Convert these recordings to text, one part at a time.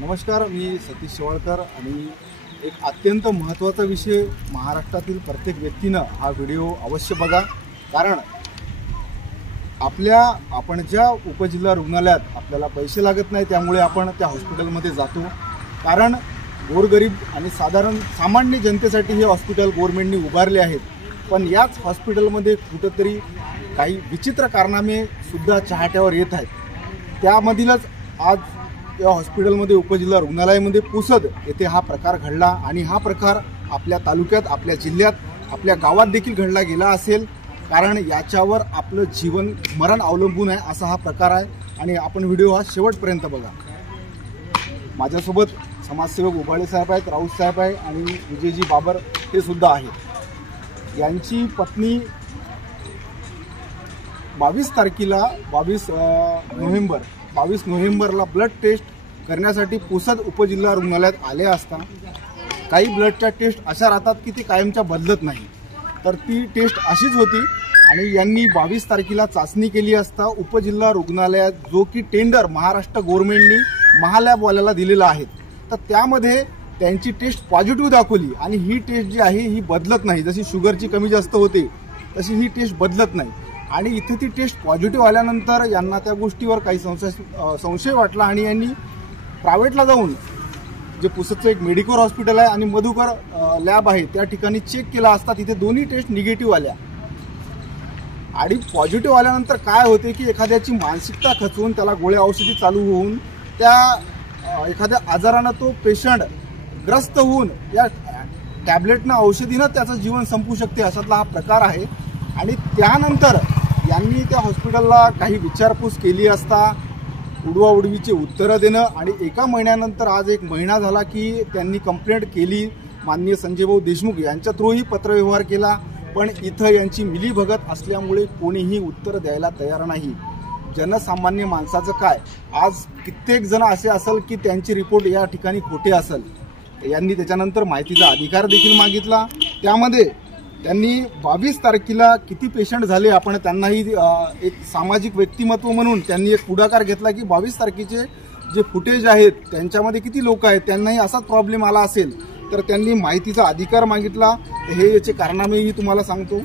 नमस्कार, मी सतीश शेवाळकर आणि एक अत्यंत महत्त्वाचा विषय महाराष्ट्रातील प्रत्येक व्यक्तीनं हा व्हिडिओ अवश्य बघा। कारण आपण ज्या उपजिल्हा रुग्णालयात आपल्याला पैसे लागत नाही त्यामुळे आपण त्या हॉस्पिटलमध्ये जातो। कारण गोरगरीब आणि सामान्य जनतेसाठी हे हॉस्पिटल गव्हर्नमेंटने उभारले आहेत, पण याच हॉस्पिटलमध्ये कुठेतरी काही विचित्र कारणामे सुद्धा चहाट्यावर येत आहेत। त्यामधीलच आज या हॉस्पिटलमध्ये उपजिल्हा रुग्णालयामध्ये पुसद येथे हा प्रकार घडला आणि हा प्रकार आपल्या तालुक्यात, आपल्या जिल्ह्यात, आपल्या गावात देखील घडला गेला असेल। कारण याच्यावर आपलं जीवन मरण अवलंबून आहे असा हा प्रकार आहे आणि आपण व्हिडिओ हा शेवटपर्यंत बघा। माझ्यासोबत समाजसेवक उबाळे साहेब आहेत, राऊत साहेब आहे आणि विजयजी बाबर हे सुद्धा आहेत। यांची पत्नी 22 नोव्हेंबरला ब्लड टेस्ट करण्यासाठी पुसद उपजिल्हा रुग्णालयात आले असता काही ब्लडच्या टेस्ट अशा राहतात की ती कायमच्या बदलत नाही, तर ती टेस्ट अशीच होती आणि यांनी 22 तारखेला चाचणी केली असता उपजिल्हा रुग्णालयात जो की टेंडर महाराष्ट्र गव्हर्नमेंटनी महालॅबवाल्याला दिलेला आहे, तर त्यामध्ये त्यांची टेस्ट पॉझिटिव्ह दाखवली आणि ही टेस्ट जी आहे ही बदलत नाही। जशी शुगरची कमी जास्त होते तशी ही टेस्ट बदलत नाही आणि इथे ती टेस्ट पॉझिटिव्ह आल्यानंतर यांना त्या गोष्टीवर काही संशय वाटला आणि यांनी प्रायव्हेटला जाऊन जे पुसदचं एक मेडिकल हॉस्पिटल आहे आणि मधुकर लॅब आहे त्या ठिकाणी चेक केला असता तिथे दोन्ही टेस्ट निगेटिव्ह आल्या। आणि पॉझिटिव्ह आल्यानंतर काय होते की एखाद्याची मानसिकता खचवून त्याला गोळ्या औषधी चालू होऊन त्या एखाद्या आजारानं तो पेशंट ग्रस्त होऊन या टॅबलेटनं औषधीनं त्याचं जीवन संपू शकते अशातला हा प्रकार आहे। आणि त्यानंतर यांनी त्या हॉस्पिटलला काही विचारपूस केली असता उडवाउडवीचे उत्तरं देणं आणि एका महिन्यानंतर आज 1 महिना झाला की त्यांनी कंप्लेंट केली, माननीय संजय भाऊ देशमुख यांच्या थ्रूही पत्रव्यवहार केला, पण इथं यांची मिलीभगत असल्यामुळे कोणीही उत्तर द्यायला तयार नाही। जनसामान्य माणसाचं काय, आज कित्येक जण असे असेल की त्यांची रिपोर्ट या ठिकाणी खोटे असेल। यांनी त्याच्यानंतर माहितीचा अधिकार देखील मागितला, त्यामध्ये त्यांनी 22 तारखेला किती पेशंट झाले आपण त्यांनाही एक सामाजिक व्यक्तिमत्व म्हणून त्यांनी एक पुढाकार घेतला की 22 तारखेचे जे फुटेज आहेत त्यांच्यामध्ये किती लोक आहेत, त्यांनाही असाच प्रॉब्लेम आला असेल तर त्यांनी माहितीचा अधिकार मागितला। हे याचे कारनामेही तुम्हाला सांगतो।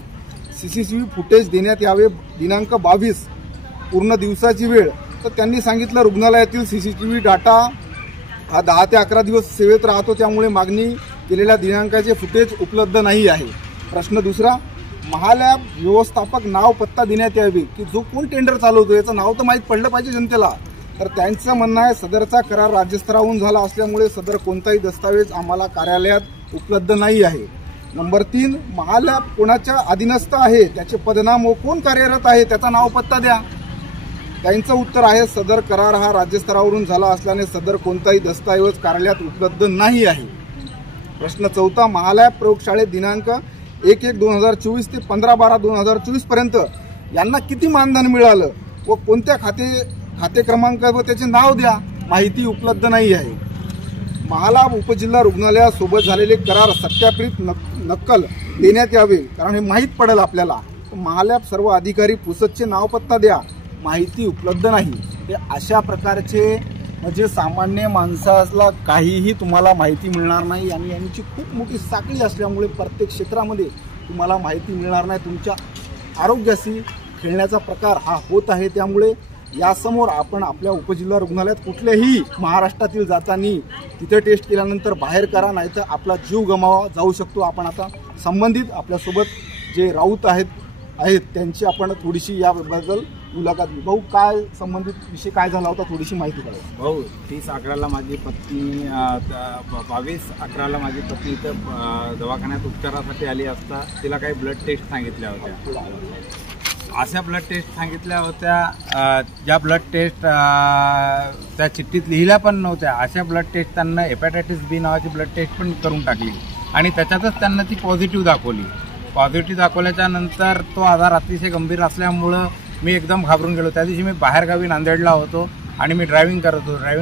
CCTV फुटेज देण्यात यावे, दिनांक 22 पूर्ण दिवसाची वेळ, तर त्यांनी सांगितलं रुग्णालयातील CCTV डाटा हा 10 ते 11 दिवस सेवेत राहतो, त्यामुळे मागणी केलेल्या दिनांकाचे फुटेज उपलब्ध नाही आहे। प्रश्न दुसरा, महालॅब व्यवस्थापक नाव पत्ता देण्यात यावे की जो कोण टेंडर चालवतो याचं नाव तर माहीत पडलं पाहिजे जनतेला। तर त्यांचं म्हणणं आहे सदरचा करार राज्यस्तरावरून झाला असल्यामुळे सदर कोणताही दस्तावेज आम्हाला कार्यालयात उपलब्ध नाही आहे। नंबर 3, महालॅब कोणाच्या अधीनस्थ आहे, त्याचे पदनाम व कोण कार्यरत आहे त्याचा नाव पत्ता द्या। त्यांचं उत्तर आहे सदर करार हा राज्यस्तरावरून झाला असल्याने सदर कोणताही दस्तावेज कार्यालयात उपलब्ध नाही आहे। प्रश्न चौथा, महालॅब प्रयोगशाळेत दिनांक 1/1/2024 ते 15/12/2024 पर्यंत यांना किती मानधन मिळालं व कोणत्या खाते क्रमांक व त्याचे नाव द्या, माहिती उपलब्ध नाही आहे। महालॅब उपजिल्हा रुग्णालयासोबत झालेले करार सत्यापित नक्कल देण्यात यावे, कारण हे माहीत पडेल आपल्याला। महालॅब सर्व अधिकारी पुसदचे नाव पत्ता द्या, माहिती उपलब्ध नाही। हे अशा प्रकारचे म्हणजे सामान्य माणसाला काहीही तुम्हाला माहिती मिळणार नाही आणि यांची खूप मोठी साखळी असल्यामुळे प्रत्येक क्षेत्रामध्ये तुम्हाला माहिती मिळणार नाही। तुमच्या आरोग्याशी खेळण्याचा प्रकार हा होत आहे, त्यामुळे यासमोर आपण आपल्या उपजिल्हा रुग्णालयात कुठल्याही महाराष्ट्रातील जातानी तिथे टेस्ट केल्यानंतर बाहेर करा, नाहीतर आपला जीव गमावा जाऊ शकतो। आपण आता संबंधित आपल्यासोबत जे राऊत आहेत त्यांची आपण थोडीशी याबद्दल मुलाखत घेऊ। भाऊ, काय संबंधित विषय काय झाला होता, थोडीशी माहिती करा भाऊ। 30/11ला माझी पत्नी 22/11ला माझी पत्नी इथं दवाखान्यात उपचारासाठी आली असता तिला काही ब्लड टेस्ट सांगितल्या होत्या। अशा ब्लड टेस्ट सांगितल्या होत्या ज्या ब्लड टेस्ट त्या चिठ्ठीत लिहिल्या पण नव्हत्या। अशा ब्लड टेस्ट त्यांना हेपॅटायटिस B नावाची ब्लड टेस्ट पण करून टाकली आणि त्याच्यातच त्यांना ती पॉझिटिव्ह दाखवली। पॉझिटिव्ह दाखवल्याच्या नंतर तो आजार अतिशय गंभीर असल्यामुळं मी एकदम घाबरून गेलो। त्या दिवशी मी बाहेरगावी नांदेडला होतो आणि मी ड्रायव्हिंग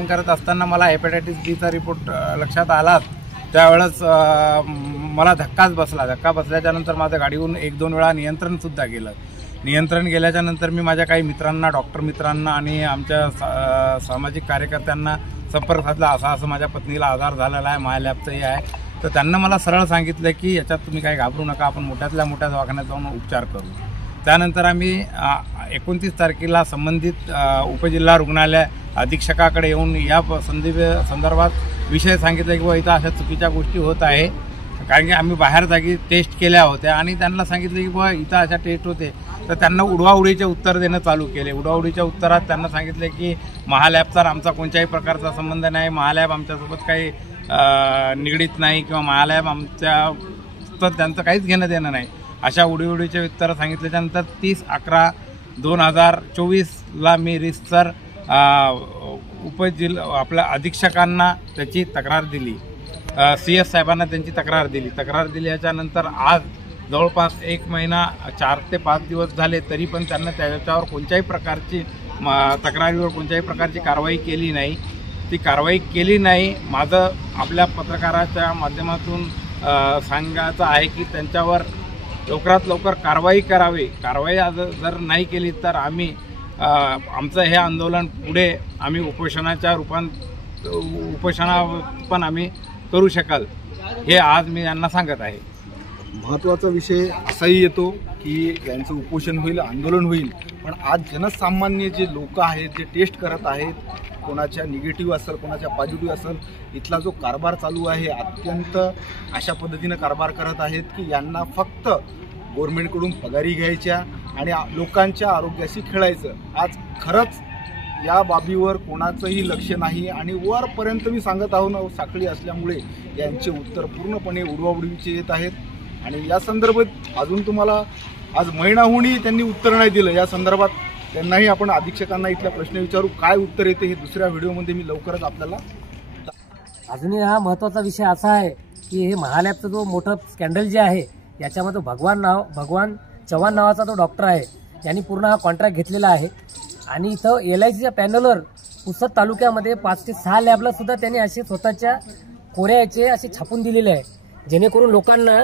करत असताना मला हेपॅटायटिस Bचा रिपोर्ट लक्षात आला। त्यावेळेस मला धक्का बसल्याच्या नंतर माझ्या गाडीवरून 1-2 वेळा नियंत्रणसुद्धा गेलं। नियंत्रण गेल्याच्या नंतर मी माझ्या काही मित्रांना, डॉक्टर मित्रांना आणि आमच्या सामाजिक कार्यकर्त्यांना संपर्क साधला. असं माझ्या पत्नीला आजार झालेला आहे, महालॅबचंही आहे. तर त्यांना मला सरळ सांगितलं की याच्यात तुम्ही काही घाबरू नका, आपण मोठ्यातल्या मोठ्या दवाखान्यात जाऊन उपचार करू. त्यानंतर आम्ही 29 तारखेला संबंधित उपजिल्हा रुग्णालय अधीक्षकाकडे येऊन या संदर्भात विषय सांगितले की इथं अशा चुकीच्या गोष्टी होत आहे. कारण की आम्ही बाहेर जागी टेस्ट केल्या होत्या आणि त्यांना सांगितलं की इथं अशा टेस्ट होते. तर त्यांना उडवाउडीचे उत्तर देणं चालू केले. उडवाउडीच्या उत्तरात त्यांना सांगितले की महालॅबचा आमचा कोणत्याही प्रकारचा संबंध नाही, महालॅब आमच्यासोबत काही निगडीत नाही किंवा महालॅब आमच्या तर त्यांचं काहीच घेणं देणं नाही, अशा उडीउडीचे उत्तरं सांगितल्याच्यानंतर 30/11/2024ला मी रितसर आपल्या अधीक्षकांना त्याची तक्रार दिली, CS साहेबांना त्यांची तक्रार दिली. याच्यानंतर आज जवळपास 1 महिना 4 ते 5 दिवस झाले, तरी पण त्यांना त्याच्यावर कोणत्याही प्रकारची तक्रारीवर कोणत्याही प्रकारची कारवाई केली नाही. ती कारवाई केली नाही. माझं आपल्या पत्रकाराच्या माध्यमातून सांगायचं आहे की त्यांच्यावर लवकरात लवकर कारवाई करावी. कारवाई जर नाही केली तर आम्ही आमचं हे आंदोलन पुढे आम्ही उपोषणाच्या उपोषणात पण आम्ही करू शकाल, हे आज मी यांना सांगत आहे. महत्त्वाचा विषय असाही येतो की यांचं उपोषण होईल, आंदोलन होईल, पण आज जनसामान्य जे लोक आहेत, जे टेस्ट करत आहेत, कोणाच्या निगेटिव्ह असेल, कोणाच्या पॉझिटिव्ह असेल, इथला जो कारभार चालू आहे अत्यंत अशा पद्धतीनं कारभार करत आहेत की यांना फक्त गव्हर्नमेंटकडून पगारी घ्यायच्या आणि लोकांच्या आरोग्याशी खेळायचं. आज खरंच या बाबीवर कोणाचंही लक्ष नाही आणि वरपर्यंत मी सांगत आहो ना, साखळी असल्यामुळे यांचे उत्तर पूर्णपणे उडवाउडवीचे येत आहेत. आणि या संदर्भात अजून तुम्हाला आज महिनाहूनही त्यांनी उत्तर नाही दिलं. या संदर्भात त्यांनाही आपण अधीक्षकांना इथला प्रश्न विचारू, काय उत्तर येते हे दुसऱ्या व्हिडिओमध्ये मी लवकरच आपल्याला. अजूनही हा महत्त्वाचा विषय असा आहे की हे महालॅबचं जो मोठं स्कॅन्डल जे आहे याच्यामध्ये भगवान चव्हाण नावाचा तो डॉक्टर आहे, यांनी पूर्ण हा कॉन्ट्रॅक्ट घेतलेला आहे. आणि इथं LICच्या पॅनलवर पुसद तालुक्यामध्ये 5 ते 6 लॅबला सुद्धा त्यांनी असे स्वतःच्या कोऱ्याचे असे छापून दिलेले आहे, जेणेकरून लोकांना,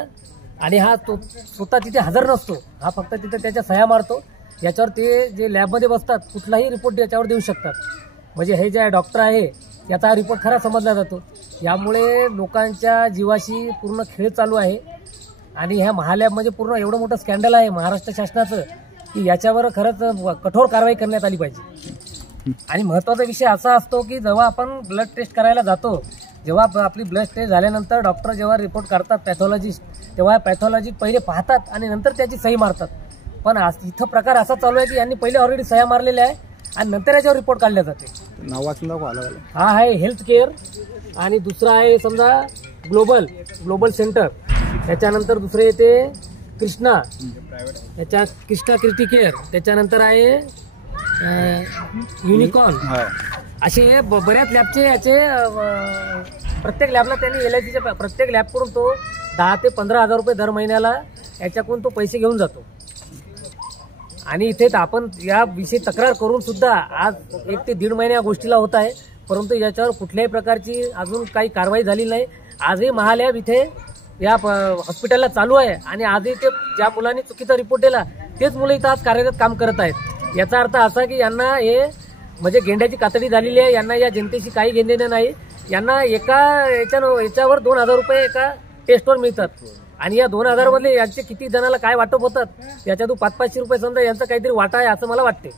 आणि हा तो स्वतः तिथे हजर नसतो, हा फक्त तिथे त्याच्या सह्या मारतो. याच्यावर ते जे लॅबमध्ये बसतात कुठलाही रिपोर्ट याच्यावर देऊ शकतात. म्हणजे हे जे डॉक्टर आहे याचा हा रिपोर्ट खरा समजला जातो. यामुळे लोकांच्या जीवाशी पूर्ण खेळ चालू आहे. आणि ह्या महालॅबमध्ये पूर्ण एवढं मोठं स्कॅन्डल आहे महाराष्ट्र शासनाचं की याच्यावर खरंच कठोर कारवाई करण्यात आली पाहिजे. आणि महत्त्वाचा विषय असा असतो की जेव्हा आपण ब्लड टेस्ट करायला जातो, जेव्हा आपली ब्लड टेस्ट झाल्यानंतर डॉक्टर जेव्हा रिपोर्ट काढतात पॅथॉलॉजिस्ट, तेव्हा पॅथॉलॉजिस्ट पहिले पाहतात आणि नंतर त्याची सही मारतात. पण इथं प्रकार असा चालू आहे की यांनी पहिले ऑलरेडी सह्या मारलेल्या आहे आणि नंतर याच्यावर रिपोर्ट काढले जाते. नावाचं नाव आलं. हा आहे हेल्थ केअर आणि दुसरा आहे समजा ग्लोबल सेंटर. त्याच्यानंतर दुसरे येते कृष्णा, याच्या कृष्णा क्रिटी केअर. त्याच्यानंतर आहे युनिकॉर्न. असे बऱ्याच लॅबचे याचे प्रत्येक लॅबला त्यांनी LICच्या प्रत्येक लॅबकडून तो 10 ते 15 हजार रुपये दर महिन्याला याच्याकडून तो पैसे घेऊन जातो. आणि इथे आपण याविषयी तक्रार करून सुद्धा आज 1 ते 1.5 महिने या गोष्टीला होत आहे, परंतु याच्यावर कुठल्याही प्रकारची अजून काही कारवाई झाली नाही. आजही महालॅब इथे या हॉस्पिटलला चालू आहे आणि आजही ते ज्या मुलांनी चुकीचा रिपोर्ट दिला तेच मुलं इथं आज कार्यरत काम करत आहेत. याचा अर्थ असा की यांना हे म्हणजे गेंड्याची कातडी झालेली आहे. यांना या जनतेशी काही घेणं देणं नाही. यांना याच्यावर 2,000 रुपये एका टेस्टवर मिळतात आणि या 2,000 मधले यांचे किती जणाला काय वाटप होतात याच्यातून 500-500 रुपये समजा यांचा काहीतरी वाटा आहे असं मला वाटते.